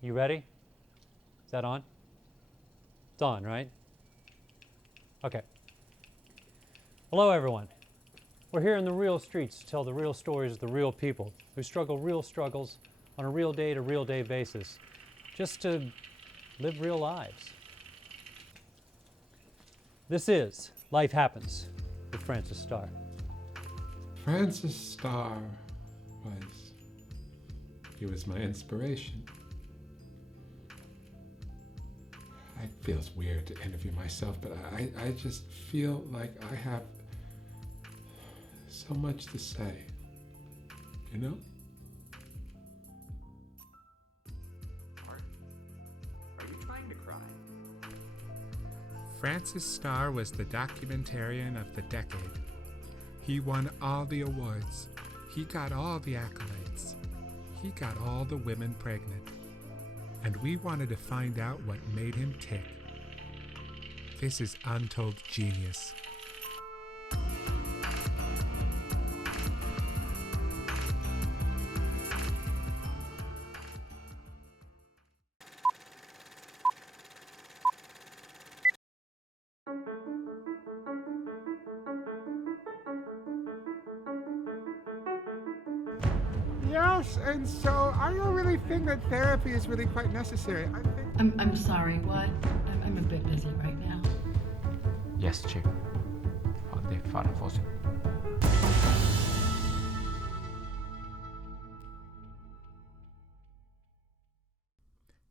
You ready? Is that on? It's on, right? Okay. Hello, everyone. We're here in the real streets to tell the real stories of the real people who struggle real struggles on a real day-to-real day basis, just to live real lives. This is Life Happens with Francis Starr. Francis Starr was my inspiration. It feels weird to interview myself, but I just feel like I have so much to say, you know? Are you trying to cry? Francis Starr was the documentarian of the decade. He won all the awards. He got all the accolades. He got all the women pregnant. And we wanted to find out what made him tick. This is Untold Genius. Yes, and so I don't really think that therapy is really quite necessary. I think I'm sorry, what? I'm a bit busy right now. Yes, Chief. Ja, det är fara för sig.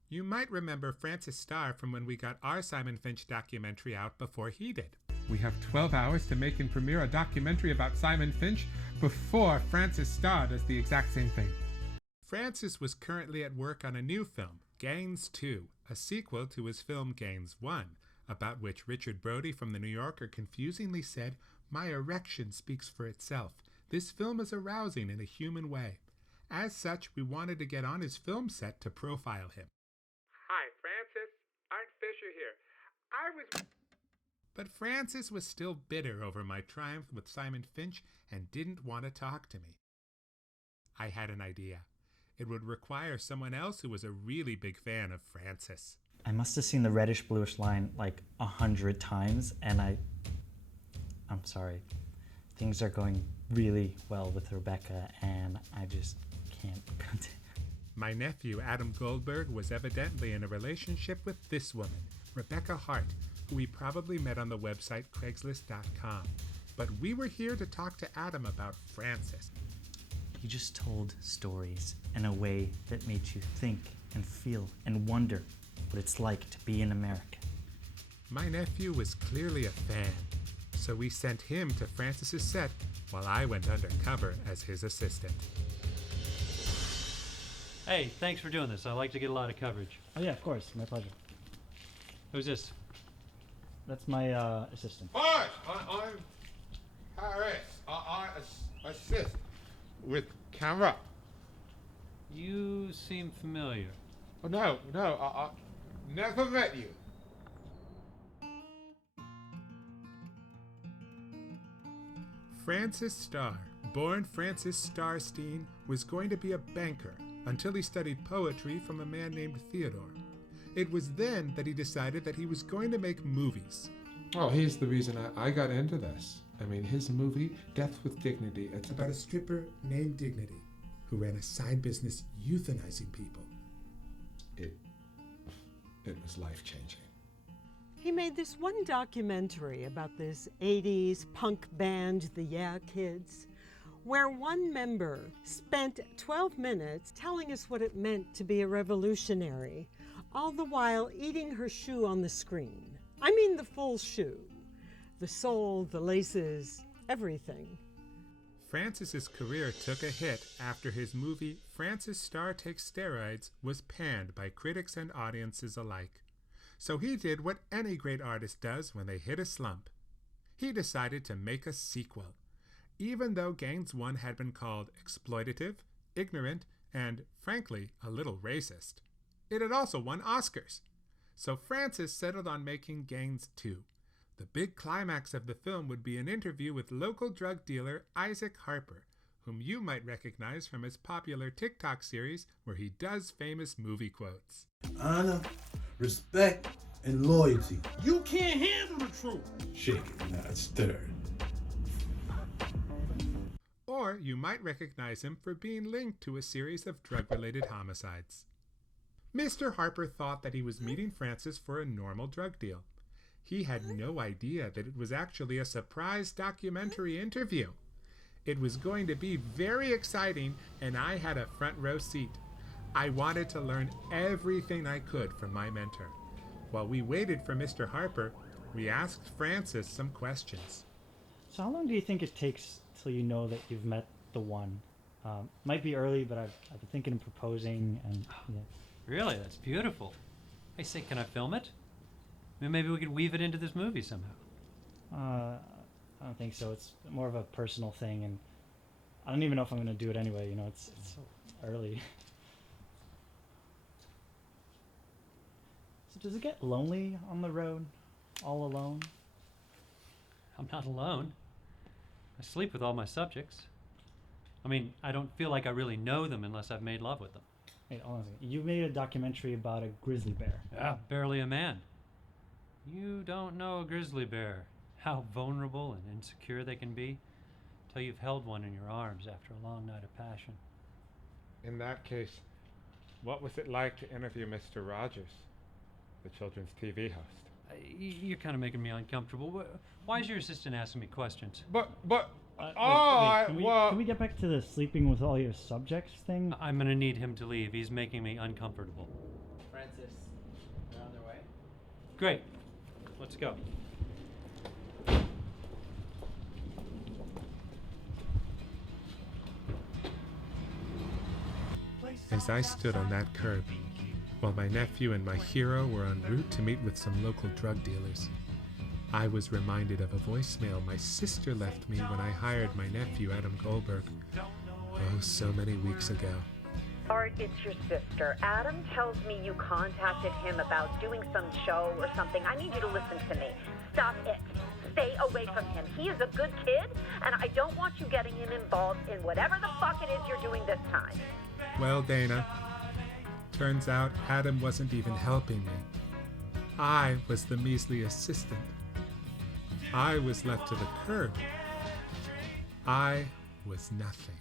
You might remember Francis Starr from when we got our Simon Finch documentary out before he did. We have 12 hours to make and premiere a documentary about Simon Finch before Francis Starr does the exact same thing. Francis was currently at work on a new film, Gangs 2, a sequel to his film Gangs 1, about which Richard Brody from The New Yorker confusingly said, "My erection speaks for itself. This film is arousing in a human way." As such, we wanted to get on his film set to profile him. Hi, Francis. Art Fisher here. But Francis was still bitter over my triumph with Simon Finch and didn't want to talk to me. I had an idea. It would require someone else who was a really big fan of Francis. I must have seen the reddish-bluish line like 100 times, and I'm sorry. Things are going really well with Rebecca, and I just can't continue. My nephew, Adam Goldberg, was evidently in a relationship with this woman, Rebecca Hart, who we probably met on the website Craigslist.com. But we were here to talk to Adam about Francis. He just told stories in a way that made you think and feel and wonder what it's like to be in America. My nephew was clearly a fan, so we sent him to Francis's set while I went undercover as his assistant. Hey, thanks for doing this. I like to get a lot of coverage. Oh yeah, of course, my pleasure. Who's this? That's my assistant. Hi, I'm Harris. I assist with camera. You seem familiar. Oh, no, I never met you. Francis Starr, born Francis Starstein, was going to be a banker until he studied poetry from a man named Theodore. It was then that he decided that he was going to make movies. Oh, he's the reason I got into this. I mean, his movie, Death with Dignity, it's About a stripper named Dignity, who ran a side business euthanizing people. It was life-changing. He made this one documentary about this 80s punk band, the Yeah Kids, where one member spent 12 minutes telling us what it meant to be a revolutionary, all the while eating her shoe on the screen. I mean the full shoe. The sole, the laces, everything. Francis's career took a hit after his movie Francis Starr Takes Steroids was panned by critics and audiences alike. So he did what any great artist does when they hit a slump. He decided to make a sequel. Even though Gangs 1 had been called exploitative, ignorant, and, frankly, a little racist, it had also won Oscars. So Francis settled on making Gangs 2. The big climax of the film would be an interview with local drug dealer Isaac Harper, whom you might recognize from his popular TikTok series where he does famous movie quotes. Honor, respect, and loyalty. You can't handle the truth. Shake it, not stir. Or you might recognize him for being linked to a series of drug-related homicides. Mr. Harper thought that he was meeting Frances for a normal drug deal. He had no idea that it was actually a surprise documentary interview. It was going to be very exciting, and I had a front row seat. I wanted to learn everything I could from my mentor. While we waited for Mr. Harper, we asked Frances some questions. So how long do you think it takes till you know that you've met the one? Might be early, but I've been thinking of proposing, and yeah. Really? That's beautiful. I say, can I film it? I mean, maybe we could weave it into this movie somehow. I don't think so. It's more of a personal thing, and I don't even know if I'm going to do it anyway. You know, it's so early. So does it get lonely on the road, all alone? I'm not alone. I sleep with all my subjects. I mean, I don't feel like I really know them unless I've made love with them. Wait, hold on a second. You made a documentary about a grizzly bear. Yeah, barely a man. You don't know a grizzly bear. How vulnerable and insecure they can be till you've held one in your arms after a long night of passion. In that case, what was it like to interview Mr. Rogers, the children's TV host? You're kind of making me uncomfortable. Why is your assistant asking me questions? Wait, can we get back to the sleeping with all your subjects thing? I'm gonna need him to leave. He's making me uncomfortable. Francis, they're on their way. Great. Let's go. As I stood on that curb, while my nephew and my hero were en route to meet with some local drug dealers, I was reminded of a voicemail my sister left me when I hired my nephew Adam Goldberg, oh, so many weeks ago. Art, it's your sister. Adam tells me you contacted him about doing some show or something. I need you to listen to me. Stop it. Stay away from him. He is a good kid, and I don't want you getting him involved in whatever the fuck it is you're doing this time. Well, Dana, turns out Adam wasn't even helping me. I was the measly assistant. I was left to the curb. I was nothing.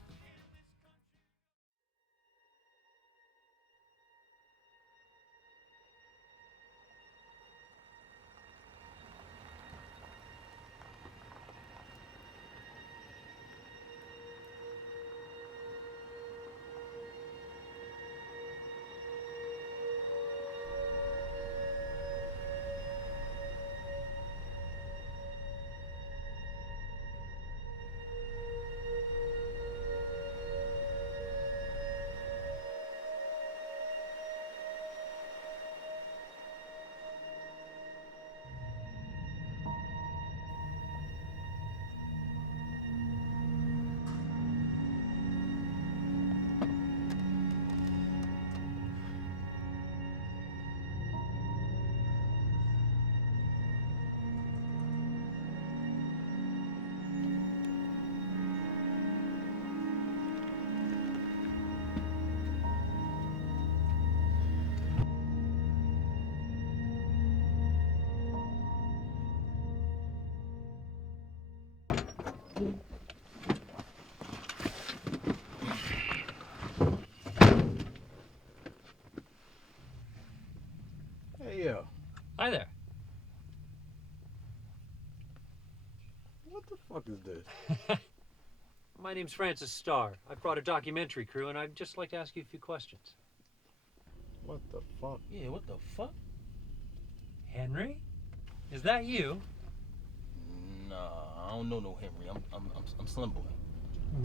Hey, yo. Hi there. What the fuck is this? My name's Francis Starr. I've brought a documentary crew, and I'd just like to ask you a few questions. What the fuck? Yeah, what the fuck? Henry? Is that you? Nah, I don't know no Henry. I'm Slim Boy.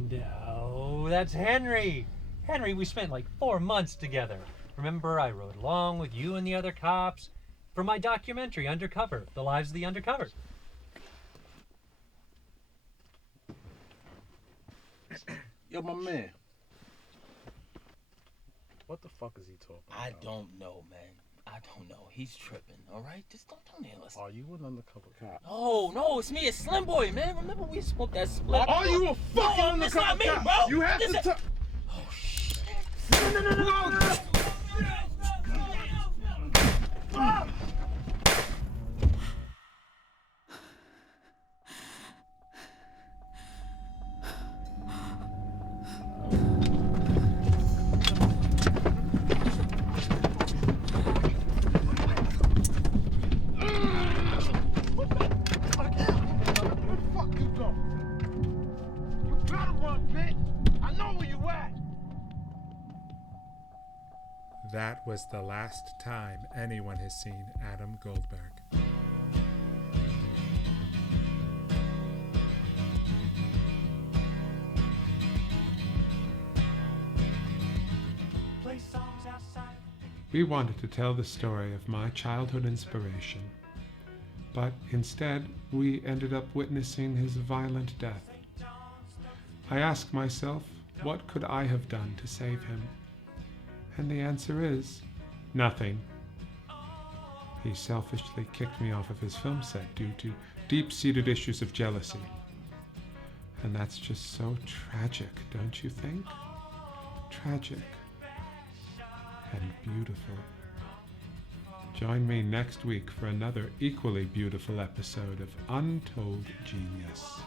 No, that's Henry. Henry, we spent like 4 months together. Remember, I rode along with you and the other cops for my documentary, Undercover, The Lives of the Undercover. Yo, my man. What the fuck is he talking about? I don't know, man. I don't know. He's tripping, all right? Just don't nail us. Are you an undercover cop? No, it's me. It's Slim Boy, man. Remember we smoked that split? Are you a fucking no, undercover it's not me, cop? bro. You have This to is- talk. Oh, shit. No. That was the last time anyone has seen Adam Goldberg. We wanted to tell the story of my childhood inspiration, but instead we ended up witnessing his violent death. I ask myself, what could I have done to save him? And the answer is nothing. He selfishly kicked me off of his film set due to deep-seated issues of jealousy. And that's just so tragic, don't you think? Tragic and beautiful. Join me next week for another equally beautiful episode of Untold Genius.